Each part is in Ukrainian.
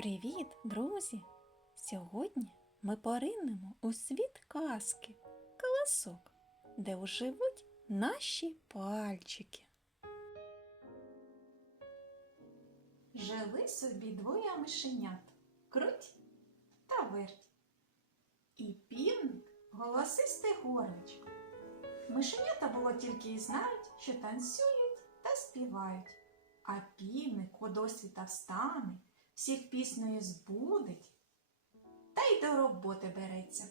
Привіт, друзі! Сьогодні ми поринемо у світ казки колосок, де оживуть наші пальчики. Жили собі двоє мишенят круть та верть. І півник голосисте горличко. Мишенята було тільки й знають, що танцюють та співають, а півник у досвіта встане всіх піснею збудить та й до роботи береться.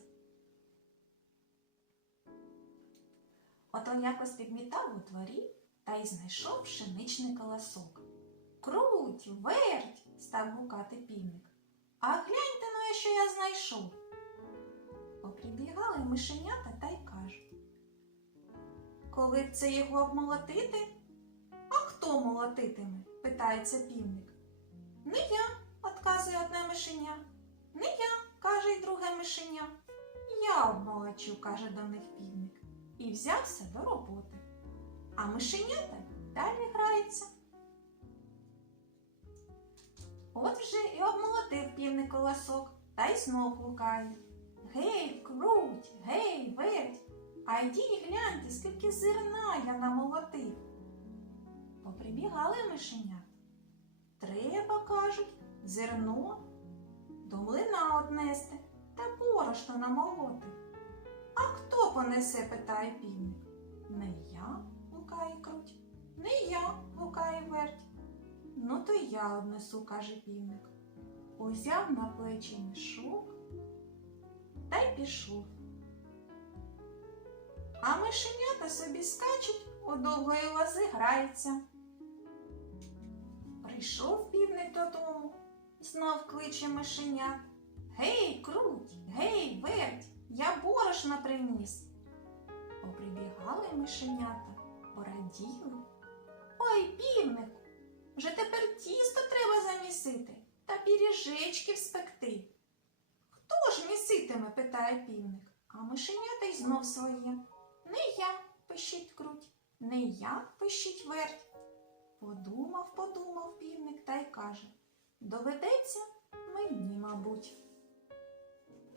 Ото якось підмітав у дворі та й знайшов пшеничний колосок. Круть, верть, став гукати півник. А гляньте ну, що я знайшов. Поприбігали мишенята та й кажуть. Коли б це його обмолотити? А хто молотитиме? питається півник. Не я, отказує одне мишеня. Не я, каже й друге мишеня. Я обмолочу, каже до них півник, і взявся до роботи. А мишенята далі граються. От вже і обмолотив півник колосок та й знов гукає. Гей, круть, гей, верть, а йді й гляньте, скільки зерна я намолотив. Поприбігали мишенята. Треба, кажуть, зерно до млина однести та борошно намолоти. А хто понесе? питає півник. Не я, гукає круть, не я, гукає верть. Ну, то я однесу, каже півник. Узяв на плечі мішок та й пішов. А мишенята собі скачуть, у довгої лози граються. Прийшов півник додому, знов кличе мишенят. Гей, круть, гей, верть, я борошна приніс. Поприбігали мишенята, пораділи. Ой, півнику, вже тепер тісто треба замісити та піріжечки вспекти. Хто ж міситиме? питає півник, а мишенята й знов своє. Не я, пищить круть, не я, пищить верть. Подумав, подумав півник та й каже Доведеться мені, мабуть.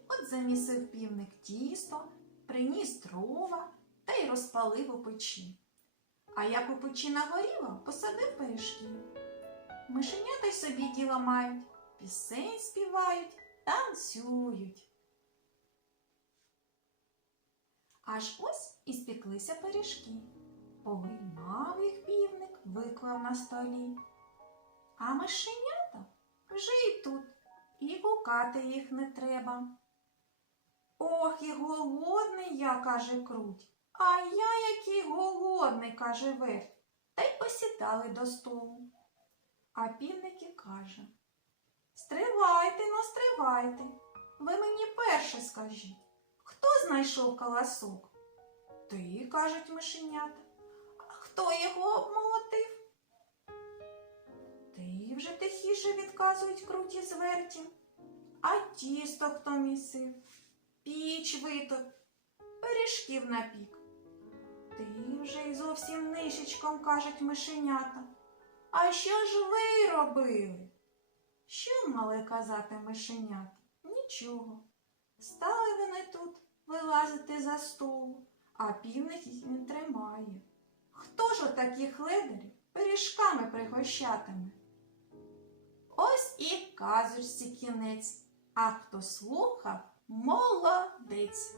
От замісив півник тісто, приніс дрова та й розпалив у печі. А як у печі нагоріло, посадив пиріжки. Мишенята й собі діла мають, пісень співають, танцюють. Аж ось і спеклися пиріжки. Погоймав їх півник, виклав на столі. А мишенята вже й тут, і гукати їх не треба. Ох, і голодний я, каже круть, а я який голодний, каже верть, та й посідали до столу. А півник і каже Стривайте, ну стривайте, ви мені перше скажіть, хто знайшов колосок? Ти, кажуть мишенята. Хто його обмолотив? Ти вже тихіше відказують круті зверті. А тісто хто місив, піч виток, пиріжків напік. Ти вже й зовсім нишечком кажуть мишенята. А що ж ви робили? Що мали казати мишенята? Нічого. Стали вони тут вилазити за столу, а півник їх не тримає. Хто ж отаких ледарів пиріжками пригощатиме? Ось і казочці кінець, а хто слухав, молодець.